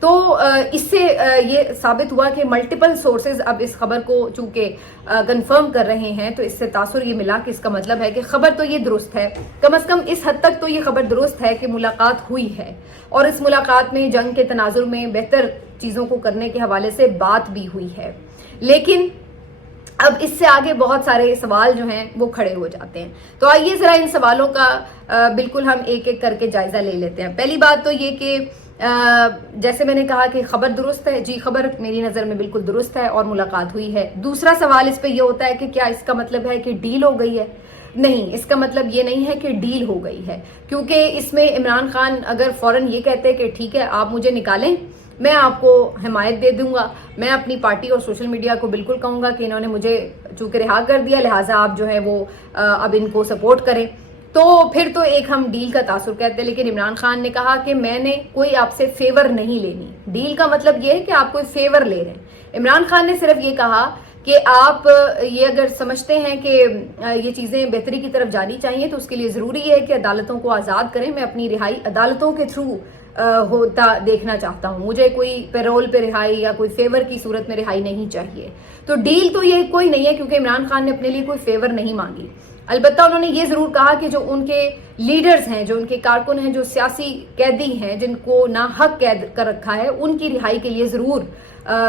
تو اس سے یہ ثابت ہوا کہ ملٹیپل سورسز اب اس خبر کو چونکہ کنفرم کر رہے ہیں، تو اس سے تاثر یہ ملا کہ اس کا مطلب ہے کہ خبر تو یہ درست ہے، کم از کم اس حد تک تو یہ خبر درست ہے کہ ملاقات ہوئی ہے، اور اس ملاقات میں جنگ کے تناظر میں بہتر چیزوں کو کرنے کے حوالے سے بات بھی ہوئی ہے۔ لیکن اب اس سے آگے بہت سارے سوال جو ہیں وہ کھڑے ہو جاتے ہیں، تو آئیے ذرا ان سوالوں کا بالکل ہم ایک ایک کر کے جائزہ لے لیتے ہیں۔ پہلی بات تو یہ کہ جیسے میں نے کہا کہ خبر درست ہے، جی خبر میری نظر میں بالکل درست ہے اور ملاقات ہوئی ہے۔ دوسرا سوال اس پہ یہ ہوتا ہے کہ کیا اس کا مطلب ہے کہ ڈیل ہو گئی ہے؟ نہیں، اس کا مطلب یہ نہیں ہے کہ ڈیل ہو گئی ہے، کیونکہ اس میں عمران خان اگر فوراً یہ کہتے کہ ٹھیک ہے آپ مجھے نکالیں، میں آپ کو حمایت دے دوں گا، میں اپنی پارٹی اور سوشل میڈیا کو بالکل کہوں گا کہ انہوں نے مجھے چونکہ رہا کر دیا لہٰذا آپ جو ہے وہ اب ان کو سپورٹ کریں، تو پھر تو ایک ہم ڈیل کا تاثر کہتے ہیں۔ لیکن عمران خان نے کہا کہ میں نے کوئی آپ سے فیور نہیں لینی، ڈیل کا مطلب یہ ہے کہ آپ کوئی فیور لے رہے ہیں۔ عمران خان نے صرف یہ کہا کہ آپ یہ اگر سمجھتے ہیں کہ یہ چیزیں بہتری کی طرف جانی چاہیے تو اس کے لیے ضروری ہے کہ عدالتوں کو آزاد کریں، میں اپنی رہائی عدالتوں کے تھرو ہوتا دیکھنا چاہتا ہوں، مجھے کوئی پیرول پہ رہائی یا کوئی فیور کی صورت میں رہائی نہیں چاہیے۔ تو ڈیل تو یہ کوئی نہیں ہے، کیونکہ عمران خان نے اپنے لیے کوئی فیور نہیں مانگی۔ البتہ انہوں نے یہ ضرور کہا کہ جو ان کے لیڈرز ہیں، جو ان کے کارکن ہیں، جو سیاسی قیدی ہیں جن کو ناحق قید کر رکھا ہے، ان کی رہائی کے لیے ضرور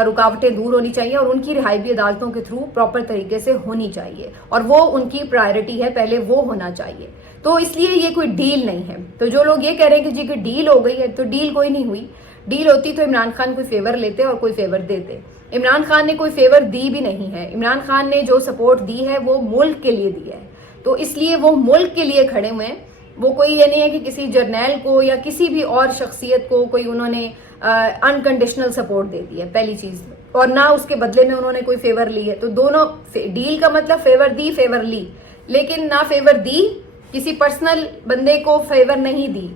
رکاوٹیں دور ہونی چاہیے، اور ان کی رہائی بھی عدالتوں کے تھرو پراپر طریقے سے ہونی چاہیے، اور وہ ان کی پرائرٹی ہے، پہلے وہ ہونا چاہیے۔ تو اس لیے یہ کوئی ڈیل نہیں ہے۔ تو جو لوگ یہ کہہ رہے ہیں کہ جی کہ ڈیل ہو گئی ہے، تو ڈیل کوئی نہیں ہوئی۔ ڈیل ہوتی تو عمران خان کوئی فیور لیتے اور کوئی فیور دیتے۔ عمران خان نے کوئی فیور دی بھی نہیں ہے۔ عمران خان نے جو سپورٹ دی ہے وہ ملک کے لیے دی ہے، تو اس لیے وہ ملک کے لیے کھڑے ہوئے ہیں۔ وہ کوئی یہ نہیں ہے کہ کسی جرنیل کو یا کسی بھی اور شخصیت کو کوئی انہوں نے انکنڈیشنل سپورٹ دے دی ہے، پہلی چیز، اور نہ اس کے بدلے میں انہوں نے کوئی فیور لی ہے۔ تو دونوں ڈیل کا مطلب فیور دی، فیور لی، لیکن نہ فیور دی کسی پرسنل بندے کو فیور نہیں دی،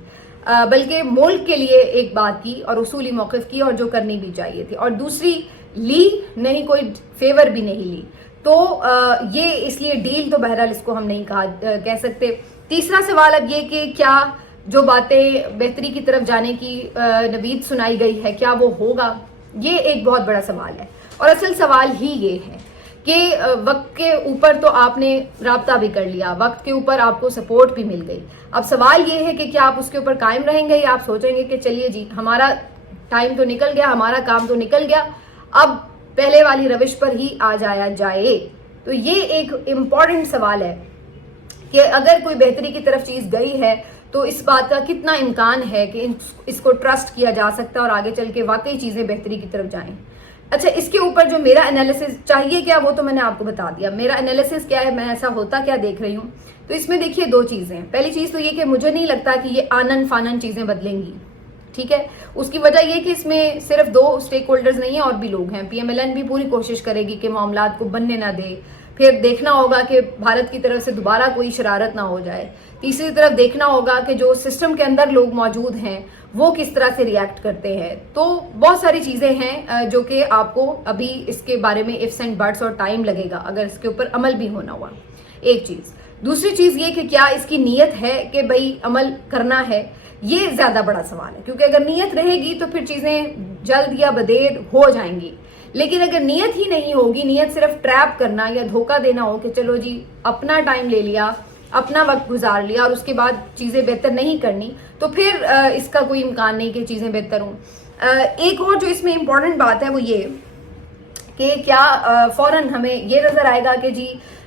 بلکہ ملک کے لیے ایک بات کی اور اصولی موقف کی، اور جو کرنی بھی چاہیے تھی، اور دوسری لی نہیں، کوئی فیور بھی نہیں لی۔ تو یہ اس لیے ڈیل تو بہرحال اس کو ہم نہیں کہہ سکتے۔ تیسرا سوال اب یہ کہ کیا جو باتیں بہتری کی طرف جانے کی نوید سنائی گئی ہے کیا وہ ہوگا؟ یہ ایک بہت بڑا سوال ہے، اور اصل سوال ہی یہ ہے کہ وقت کے اوپر تو آپ نے رابطہ بھی کر لیا، وقت کے اوپر آپ کو سپورٹ بھی مل گئی۔ اب سوال یہ ہے کہ کیا آپ اس کے اوپر قائم رہیں گے، یا آپ سوچیں گے کہ چلیے جی ہمارا ٹائم تو نکل گیا، ہمارا کام تو نکل گیا، اب پہلے والی روش پر ہی آ جایا جائے۔ تو یہ ایک امپورٹنٹ سوال ہے کہ اگر کوئی بہتری کی طرف چیز گئی ہے تو اس بات کا کتنا امکان ہے کہ اس کو ٹرسٹ کیا جا سکتا ہے اور آگے چل کے واقعی چیزیں بہتری کی طرف جائیں۔ اچھا، اس کے اوپر جو میرا انالیسس چاہیے کیا، وہ تو میں نے آپ کو بتا دیا۔ میرا انالیسس کیا ہے، میں ایسا ہوتا کیا دیکھ رہی ہوں، تو اس میں دیکھیے دو چیزیں۔ پہلی چیز تو یہ کہ مجھے نہیں لگتا کہ یہ آنن فانن چیزیں بدلیں گی، ٹھیک ہے۔ اس کی وجہ یہ کہ اس میں صرف دو سٹیک ہولڈرز نہیں ہیں، اور بھی لوگ ہیں۔ پی ایم ایل این بھی پوری کوشش کرے گی کہ معاملات کو بننے نہ دے، پھر دیکھنا ہوگا کہ بھارت کی طرف سے دوبارہ کوئی شرارت نہ ہو جائے، تیسری طرف دیکھنا ہوگا کہ جو سسٹم کے اندر لوگ موجود ہیں وہ کس طرح سے ریئیکٹ کرتے ہیں۔ تو بہت ساری چیزیں ہیں جو کہ آپ کو ابھی اس کے بارے میں ifs اینڈ بٹس اور ٹائم لگے گا اگر اس کے اوپر عمل بھی ہونا ہوا، ایک چیز۔ دوسری چیز یہ کہ کیا اس کی نیت ہے کہ بھئی عمل کرنا ہے، یہ زیادہ بڑا سوال ہے، کیونکہ اگر نیت رہے گی تو پھر چیزیں جلد یا بدیر ہو جائیں گی، لیکن اگر نیت ہی نہیں ہوگی، نیت صرف ٹریپ کرنا یا دھوکہ دینا ہو کہ چلو جی اپنا ٹائم لے لیا، اپنا وقت گزار لیا اور اس کے بعد چیزیں بہتر نہیں کرنی، تو پھر اس کا کوئی امکان نہیں کہ چیزیں بہتر ہوں۔ ایک اور جو اس میں امپورٹنٹ بات ہے وہ یہ کہ کیا فوراً ہمیں یہ نظر آئے گا کہ جی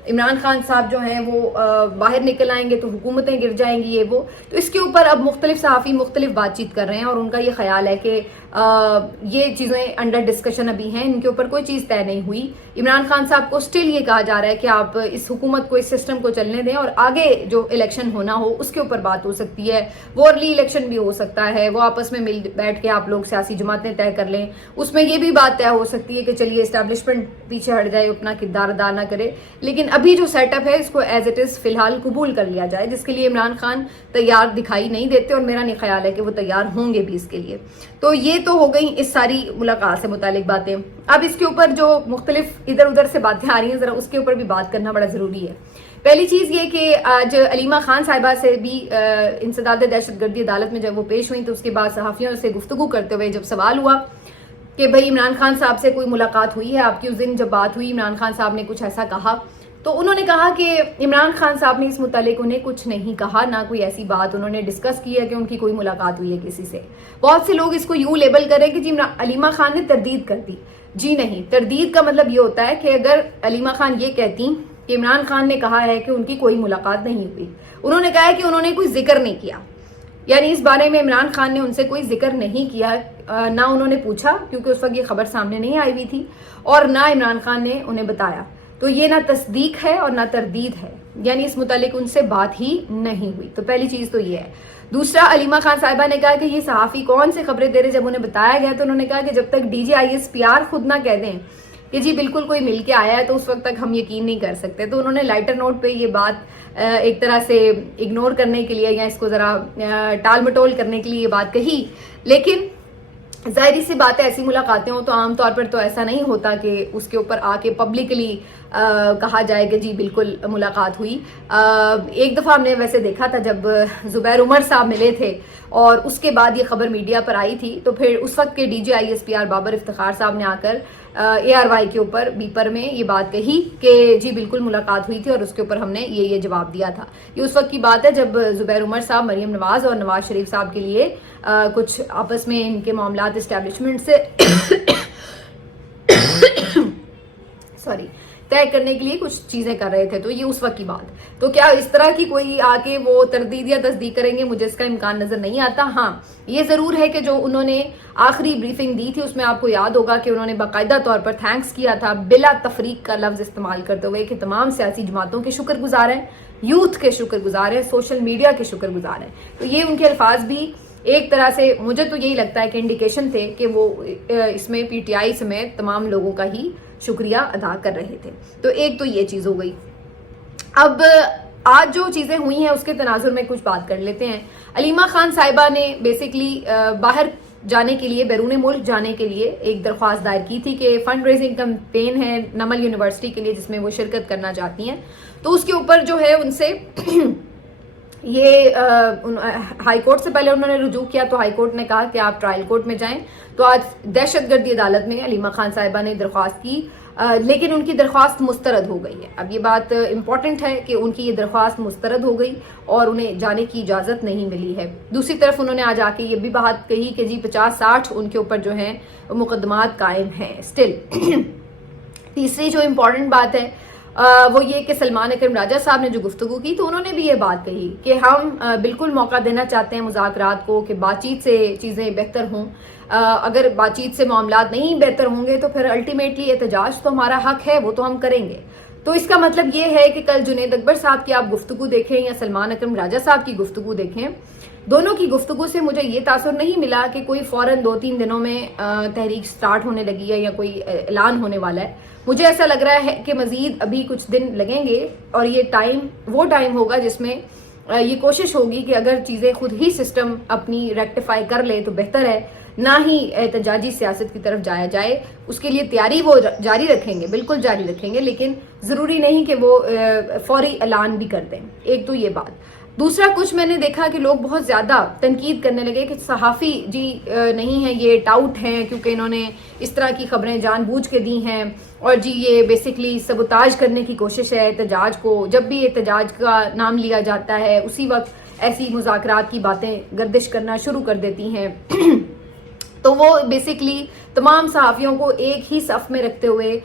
عمران خان صاحب جو ہیں وہ باہر نکل آئیں گے تو حکومتیں گر جائیں گی، یہ وہ۔ تو اس کے اوپر اب مختلف صحافی مختلف بات چیت کر رہے ہیں، اور ان کا یہ خیال ہے کہ یہ چیزیں انڈر ڈسکشن ابھی ہیں، ان کے اوپر کوئی چیز طے نہیں ہوئی۔ عمران خان صاحب کو سٹل یہ کہا جا رہا ہے کہ آپ اس حکومت کو، اس سسٹم کو چلنے دیں، اور آگے جو الیکشن ہونا ہو اس کے اوپر بات ہو سکتی ہے، وہ ارلی الیکشن بھی ہو سکتا ہے، وہ آپس میں مل بیٹھ کے آپ لوگ سیاسی جماعتیں طے کر لیں، اس میں یہ بھی بات طے ہو سکتی ہے کہ چلیے اسٹیبلشمنٹ پیچھے ہٹ جائے، اپنا کردار ادا نہ کرے، لیکن ابھی جو سیٹ اپ ہے اس کو ایز اٹ از فی الحال قبول کر لیا جائے، جس کے لیے عمران خان تیار دکھائی نہیں دیتے، اور میرا نہیں خیال ہے کہ وہ تیار ہوں گے بھی اس کے لیے۔ تو یہ تو ہو گئی اس ساری ملاقات سے متعلق باتیں۔ اب اس کے اوپر جو مختلف ادھر ادھر سے باتیں آ رہی ہیں، ذرا اس کے اوپر بھی بات کرنا بڑا ضروری ہے۔ پہلی چیز یہ کہ آج علیمہ خان صاحبہ سے بھی انسداد دہشت گردی عدالت میں جب وہ پیش ہوئی تو اس کے بعد صحافیوں سے گفتگو کرتے ہوئے جب سوال ہوا کہ بھئی عمران خان صاحب سے کوئی ملاقات ہوئی ہے آپ کی، اس دن جب بات ہوئی عمران خان صاحب نے کچھ ایسا کہا، تو انہوں نے کہا کہ عمران خان صاحب نے اس متعلق انہیں کچھ نہیں کہا، نہ کوئی ایسی بات انہوں نے ڈسکس کی ہے کہ ان کی کوئی ملاقات ہوئی ہے کسی سے۔ بہت سے لوگ اس کو یوں لیبل کریں کہ جی علیمہ خان نے تردید کر دی۔ جی نہیں، تردید کا مطلب یہ ہوتا ہے کہ اگر علیمہ خان یہ کہتی کہ عمران خان نے کہا ہے کہ ان کی کوئی ملاقات نہیں ہوئی، انہوں نے کہا ہے کہ انہوں نے کوئی ذکر نہیں کیا، یعنی اس بارے میں عمران خان نے ان سے کوئی ذکر نہیں کیا، نہ انہوں نے پوچھا کیونکہ اس وقت یہ خبر سامنے نہیں آئی ہوئی تھی، اور نہ عمران خان نے انہیں بتایا، تو یہ نہ تصدیق ہے اور نہ تردید ہے، یعنی اس متعلق ان سے بات ہی نہیں ہوئی۔ تو پہلی چیز تو یہ ہے۔ دوسرا، علیمہ خان صاحبہ نے کہا کہ یہ صحافی کون سے خبریں دے رہے، جب انہیں بتایا گیا تو انہوں نے کہا کہ جب تک DGISPR خود نہ کہہ دیں کہ جی بالکل کوئی مل کے آیا ہے تو اس وقت تک ہم یقین نہیں کر سکتے۔ تو انہوں نے لائٹر نوٹ پہ یہ بات ایک طرح سے اگنور کرنے کے لیے یا اس کو ذرا ٹال مٹول کرنے کے لیے یہ بات کہی، لیکن ظاہری سی بات ہے ایسی ملاقاتیں ہوں تو عام طور پر تو ایسا نہیں ہوتا کہ اس کے اوپر آ کے پبلکلی کہا جائے کہ جی بالکل ملاقات ہوئی۔ ایک دفعہ ہم نے ویسے دیکھا تھا جب زبیر عمر صاحب ملے تھے اور اس کے بعد یہ خبر میڈیا پر آئی تھی، تو پھر اس وقت کے DGISPR بابر افتخار صاحب نے آ کر ARY کے اوپر بیپر میں یہ بات کہی کہ جی بالکل ملاقات ہوئی تھی اور اس کے اوپر ہم نے یہ جواب دیا تھا۔ یہ اس وقت کی بات ہے جب زبیر عمر صاحب مریم نواز اور نواز شریف صاحب کے لیے کچھ آپس میں ان کے معاملات اسٹیبلشمنٹ سے طے کرنے کے لیے کچھ چیزیں کر رہے تھے، تو یہ اس وقت کی بات۔ تو کیا اس طرح کی کوئی آ کے وہ تردید یا تصدیق کریں گے، مجھے اس کا امکان نظر نہیں آتا۔ ہاں یہ ضرور ہے کہ جو انہوں نے آخری بریفنگ دی تھی اس میں آپ کو یاد ہوگا کہ انہوں نے باقاعدہ طور پر تھینکس کیا تھا، بلا تفریق کا لفظ استعمال کرتے ہوئے کہ تمام سیاسی جماعتوں کے شکر گزار ہیں، یوتھ کے شکر گزار ہیں، سوشل میڈیا کے شکر گزار ہیں۔ تو یہ ان کے الفاظ بھی ایک طرح سے مجھے تو یہی لگتا ہے کہ انڈیکیشن تھے کہ وہ اس میں PTI سمیت تمام لوگوں کا ہی شکریہ ادا کر رہے تھے۔ تو ایک تو یہ چیز ہو گئی۔ اب آج جو چیزیں ہوئی ہیں اس کے تناظر میں کچھ بات کر لیتے ہیں۔ علیمہ خان صاحبہ نے بیسیکلی باہر جانے کے لیے، بیرون ملک جانے کے لیے ایک درخواست دائر کی تھی کہ فنڈ ریزنگ کمپین ہے نمل یونیورسٹی کے لیے جس میں وہ شرکت کرنا چاہتی ہیں، تو اس کے اوپر جو ہے ان سے یہ ہائی کورٹ سے پہلے انہوں نے رجوع کیا تو ہائی کورٹ نے کہا کہ آپ ٹرائل کورٹ میں جائیں، تو آج دہشت گردی عدالت میں علیمہ خان صاحبہ نے درخواست کی، لیکن ان کی درخواست مسترد ہو گئی ہے۔ اب یہ بات امپورٹنٹ ہے کہ ان کی یہ درخواست مسترد ہو گئی اور انہیں جانے کی اجازت نہیں ملی ہے۔ دوسری طرف انہوں نے آج آ کے یہ بھی بات کہی کہ جی 50-60 ان کے اوپر جو ہیں مقدمات قائم ہیں اسٹل۔ تیسری جو امپورٹنٹ بات ہے وہ یہ کہ سلمان اکرم راجہ صاحب نے جو گفتگو کی تو انہوں نے بھی یہ بات کہی کہ ہم بالکل موقع دینا چاہتے ہیں مذاکرات کو کہ بات چیت سے چیزیں بہتر ہوں، اگر بات چیت سے معاملات نہیں بہتر ہوں گے تو پھر الٹیمیٹلی احتجاج تو ہمارا حق ہے، وہ تو ہم کریں گے۔ تو اس کا مطلب یہ ہے کہ کل جنید اکبر صاحب کی آپ گفتگو دیکھیں یا سلمان اکرم راجہ صاحب کی گفتگو دیکھیں، دونوں کی گفتگو سے مجھے یہ تاثر نہیں ملا کہ کوئی فوراً 2-3 دنوں میں تحریک سٹارٹ ہونے لگی ہے یا کوئی اعلان ہونے والا ہے۔ مجھے ایسا لگ رہا ہے کہ مزید ابھی کچھ دن لگیں گے اور یہ ٹائم وہ ٹائم ہوگا جس میں یہ کوشش ہوگی کہ اگر چیزیں خود ہی سسٹم اپنی ریکٹیفائی کر لے تو بہتر ہے، نہ ہی احتجاجی سیاست کی طرف جایا جائے۔ اس کے لیے تیاری وہ جاری رکھیں گے، بالکل جاری رکھیں گے، لیکن ضروری نہیں کہ وہ فوری اعلان بھی کر دیں۔ ایک تو یہ بات۔ دوسرا، کچھ میں نے دیکھا کہ لوگ بہت زیادہ تنقید کرنے لگے کہ صحافی جی نہیں ہیں، یہ ٹاؤٹ ہیں کیونکہ انہوں نے اس طرح کی خبریں جان بوجھ کے دی ہیں، اور جی یہ بیسیکلی سبوتاج کرنے کی کوشش ہے احتجاج کو، جب بھی احتجاج کا نام لیا جاتا ہے اسی وقت ایسی مذاکرات کی باتیں گردش کرنا شروع کر دیتی ہیں۔ تو وہ بیسیکلی تمام صحافیوں کو ایک ہی صف میں رکھتے ہوئے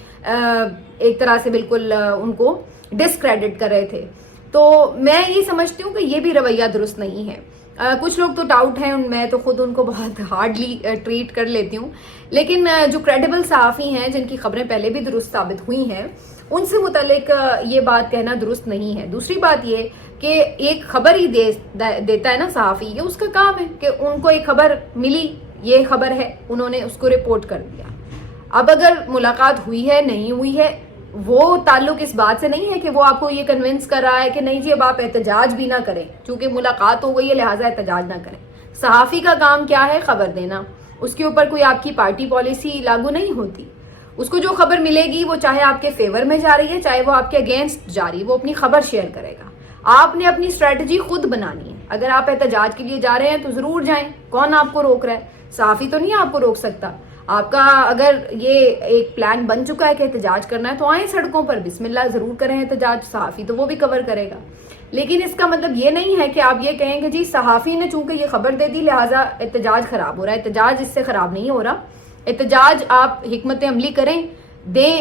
ایک طرح سے بالکل ان کو ڈسکریڈٹ کر رہے تھے۔ تو میں یہ سمجھتی ہوں کہ یہ بھی رویہ درست نہیں ہے۔ کچھ لوگ تو ڈاؤٹ ہیں، میں تو خود ان کو بہت ہارڈلی ٹریٹ کر لیتی ہوں، لیکن جو کریڈیبل صحافی ہیں جن کی خبریں پہلے بھی درست ثابت ہوئی ہیں ان سے متعلق یہ بات کہنا درست نہیں ہے۔ دوسری بات یہ کہ ایک خبر ہی دیتا ہے نا صحافی، یہ اس کا کام ہے کہ ان کو ایک خبر ملی، یہ خبر ہے، انہوں نے اس کو رپورٹ کر دیا۔ اب اگر ملاقات ہوئی ہے نہیں ہوئی ہے وہ تعلق اس بات سے نہیں ہے کہ وہ آپ کو یہ کنونس کر رہا ہے کہ نہیں جی اب آپ احتجاج بھی نہ کریں چونکہ ملاقات ہو گئی ہے لہٰذا احتجاج نہ کریں۔ صحافی کا کام کیا ہے؟ خبر دینا، اس کے اوپر کوئی آپ کی پارٹی پالیسی لاگو نہیں ہوتی۔ اس کو جو خبر ملے گی وہ چاہے آپ کے فیور میں جا رہی ہے چاہے وہ آپ کے اگینسٹ جا رہی ہے، وہ اپنی خبر شیئر کرے گا۔ آپ نے اپنی اسٹریٹجی خود بنانی ہے۔ اگر آپ احتجاج کے لیے جا رہے ہیں تو ضرور جائیں، کون آپ کو روک رہا ہے؟ صحافی تو نہیں آپ کو روک سکتا۔ آپ کا اگر یہ ایک پلان بن چکا ہے کہ احتجاج کرنا ہے تو آئیں سڑکوں پر، بسم اللہ ضرور کریں احتجاج، صحافی تو وہ بھی کور کرے گا۔ لیکن اس کا مطلب یہ نہیں ہے کہ آپ یہ کہیں کہ جی صحافی نے چونکہ یہ خبر دے دی لہٰذا احتجاج خراب ہو رہا ہے۔ احتجاج اس سے خراب نہیں ہو رہا۔ احتجاج آپ حکمت عملی کریں، دیں،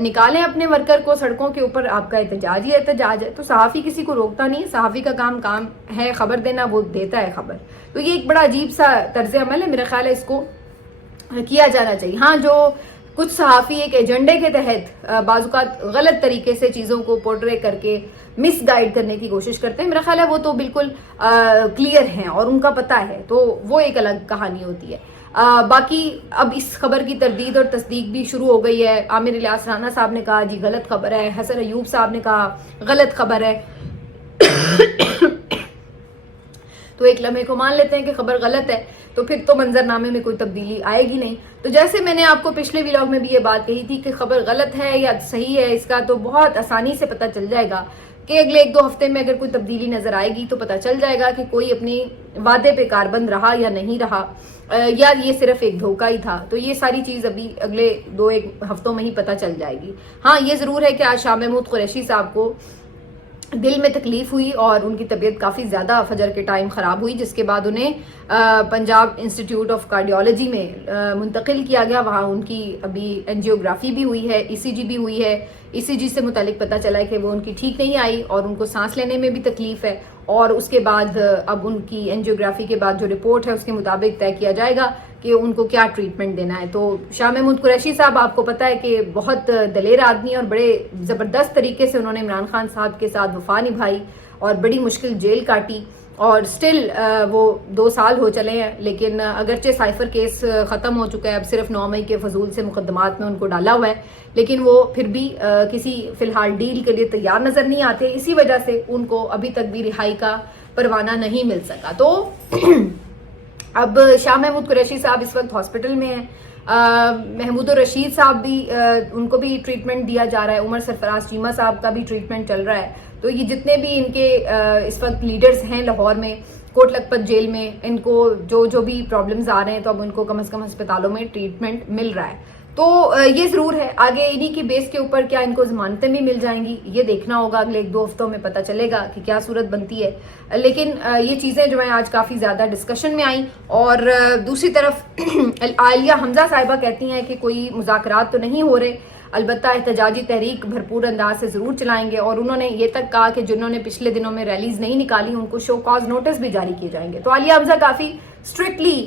نکالیں اپنے ورکر کو سڑکوں کے اوپر، آپ کا احتجاج ہی احتجاج ہے۔ تو صحافی کسی کو روکتا نہیں، صحافی کا کام ہے خبر دینا، وہ دیتا ہے خبر۔ تو یہ ایک بڑا عجیب سا طرز عمل ہے، میرا خیال ہے اس کو کیا جانا چاہیے۔ ہاں، جو کچھ صحافی ایک ایجنڈے کے تحت بعض اوقات غلط طریقے سے چیزوں کو پورٹرے کر کے مس گائیڈ کرنے کی کوشش کرتے ہیں، میرا خیال ہے وہ تو بالکل کلیئر ہیں اور ان کا پتہ ہے، تو وہ ایک الگ کہانی ہوتی ہے۔ باقی اب اس خبر کی تردید اور تصدیق بھی شروع ہو گئی ہے۔ عامر الیاس رانا صاحب نے کہا جی غلط خبر ہے، حسن ایوب صاحب نے کہا غلط خبر ہے، تو ایک لمحے کو مان لیتے ہیں کہ خبر غلط ہے، تو پھر تو منظرنامے میں کوئی تبدیلی آئے گی نہیں۔ تو جیسے میں نے آپ کو پچھلے ویلاگ میں بھی یہ بات کہی تھی کہ خبر غلط ہے یا صحیح ہے، اس کا تو بہت آسانی سے پتہ چل جائے گا کہ اگلے 1-2 ہفتے میں اگر کوئی تبدیلی نظر آئے گی تو پتہ چل جائے گا کہ کوئی اپنی وعدے پہ کاربند رہا یا نہیں رہا، یا یہ صرف ایک دھوکہ ہی تھا۔ تو یہ ساری چیز ابھی اگلے 2-1 ہفتوں میں ہی پتہ چل جائے گی۔ ہاں، یہ ضرور ہے کہ آج شاہ محمود قریشی صاحب کو دل میں تکلیف ہوئی اور ان کی طبیعت کافی زیادہ فجر کے ٹائم خراب ہوئی، جس کے بعد انہیں پنجاب انسٹیٹیوٹ آف کارڈیالوجی میں منتقل کیا گیا۔ وہاں ان کی ابھی انجیوگرافی بھی ہوئی ہے، ای سی جی بھی ہوئی ہے۔ ای سی جی سے متعلق پتہ چلا ہے کہ وہ ان کی ٹھیک نہیں آئی اور ان کو سانس لینے میں بھی تکلیف ہے، اور اس کے بعد اب ان کی انجیوگرافی کے بعد جو رپورٹ ہے اس کے مطابق طے کیا جائے گا کہ ان کو کیا ٹریٹمنٹ دینا ہے۔ تو شاہ محمود قریشی صاحب آپ کو پتہ ہے کہ بہت دلیر آدمی اور بڑے زبردست طریقے سے انہوں نے عمران خان صاحب کے ساتھ وفا نبھائی اور بڑی مشکل جیل کاٹی، اور سٹل وہ 2 سال ہو چلے ہیں، لیکن اگرچہ سائفر کیس ختم ہو چکا ہے، اب صرف 9 مئی کے فضول سے مقدمات میں ان کو ڈالا ہوا ہے، لیکن وہ پھر بھی کسی فی الحال ڈیل کے لیے تیار نظر نہیں آتے۔ اسی وجہ سے ان کو ابھی تک بھی رہائی کا پروانہ نہیں مل سکا۔ تو اب شاہ محمود قریشی صاحب اس وقت ہاسپٹل میں ہیں، محمود الرشید صاحب بھی ان کو بھی ٹریٹمنٹ دیا جا رہا ہے، عمر سرفراز چیمہ صاحب کا بھی ٹریٹمنٹ چل رہا ہے۔ تو یہ جتنے بھی ان کے اس وقت لیڈرز ہیں لاہور میں، کوٹ لکھپت جیل میں، ان کو جو بھی پرابلمز آ رہے ہیں تو اب ان کو کم از کم ہسپتالوں میں ٹریٹمنٹ مل رہا ہے۔ تو یہ ضرور ہے، آگے انہی کی بیس کے اوپر کیا ان کو ضمانتیں بھی مل جائیں گی یہ دیکھنا ہوگا، اگلے 1-2 ہفتوں میں پتہ چلے گا کہ کیا صورت بنتی ہے۔ لیکن یہ چیزیں جو ہیں آج کافی زیادہ ڈسکشن میں آئیں، اور دوسری طرف عالیہ حمزہ صاحبہ کہتی ہیں کہ کوئی مذاکرات تو نہیں ہو رہے، البتہ احتجاجی تحریک بھرپور انداز سے ضرور چلائیں گے، اور انہوں نے یہ تک کہا کہ جنہوں نے پچھلے دنوں میں ریلیز نہیں نکالی ان کو شو کاز نوٹس بھی جاری کیے جائیں گے۔ تو عالیہ حمزہ کافی اسٹرکٹلی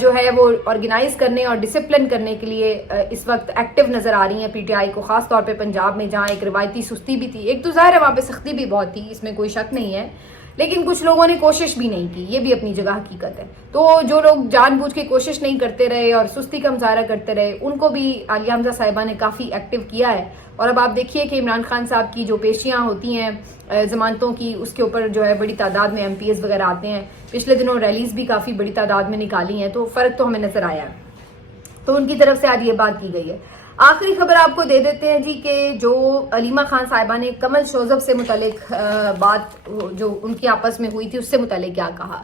جو ہے وہ آرگنائز کرنے اور ڈسپلن کرنے کے لیے اس وقت ایکٹیو نظر آ رہی ہیں پی ٹی آئی کو، خاص طور پہ پنجاب میں جہاں ایک روایتی سستی بھی تھی، ایک تو ظاہر ہے وہاں پہ سختی بھی بہت تھی، اس میں کوئی شک نہیں ہے، لیکن کچھ لوگوں نے کوشش بھی نہیں کی، یہ بھی اپنی جگہ حقیقت ہے۔ تو جو لوگ جان بوجھ کے کوشش نہیں کرتے رہے اور سستی کا مظاہرہ کرتے رہے ان کو بھی عالیہ حمزہ صاحبہ نے کافی ایکٹیو کیا ہے۔ اور اب آپ دیکھیے کہ عمران خان صاحب کی جو پیشیاں ہوتی ہیں ضمانتوں کی، اس کے اوپر جو ہے بڑی تعداد میں ایم پی ایس وغیرہ آتے ہیں، پچھلے دنوں ریلیز بھی کافی بڑی تعداد میں نکالی ہیں، تو فرق تو ہمیں نظر آیا ہے۔ تو ان کی طرف سے آج یہ بات کی گئی ہے۔ آخری خبر آپ کو دے دیتے ہیں جی کہ جو علیمہ خان صاحبہ نے کمل شوذب سے متعلق بات جو ان کی آپس میں ہوئی تھی اس سے متعلق کیا کہا،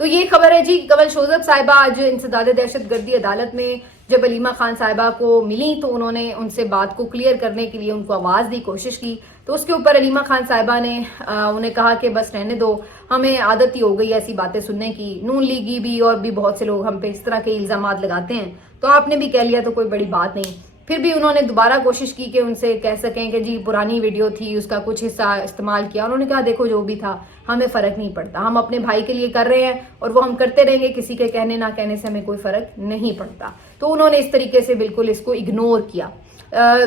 تو یہ خبر ہے جی کمل شوذب صاحبہ آج انسداد دہشت گردی عدالت میں جب علیمہ خان صاحبہ کو ملی تو انہوں نے ان سے بات کو کلیئر کرنے کے لیے ان کو آواز دی، کوشش کی، تو اس کے اوپر علیمہ خان صاحبہ نے انہیں کہا کہ بس رہنے دو، ہمیں عادت ہی ہو گئی ایسی باتیں سننے کی، نون لیگی بھی اور بھی بہت سے لوگ ہم پہ اس طرح کے الزامات لگاتے ہیں، تو آپ نے بھی کہہ لیا تو کوئی بڑی بات نہیں۔ پھر بھی انہوں نے دوبارہ کوشش کی کہ ان سے کہہ سکیں کہ جی پرانی ویڈیو تھی اس کا کچھ حصہ استعمال کیا، انہوں نے کہا دیکھو جو بھی تھا ہمیں فرق نہیں پڑتا، ہم اپنے بھائی کے لیے کر رہے ہیں اور وہ ہم کرتے رہیں گے، کسی کے کہنے نہ کہنے سے ہمیں کوئی فرق نہیں پڑتا۔ تو انہوں نے اس طریقے سے بالکل اس کو اگنور کیا۔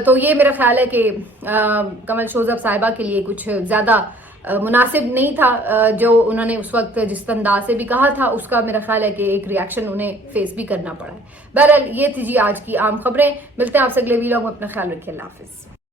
تو یہ میرا خیال ہے کہ کمل شوذب صاحبہ کے لیے کچھ زیادہ مناسب نہیں تھا جو انہوں نے اس وقت جس انداز سے بھی کہا تھا، اس کا میرا خیال ہے کہ ایک ریاکشن انہیں فیس بھی کرنا پڑا ہے۔ بہرحال یہ تھی جی آج کی عام خبریں، ملتے ہیں آپ سے اگلے ویلاگ میں، اپنا خیال رکھیے، اللہ حافظ۔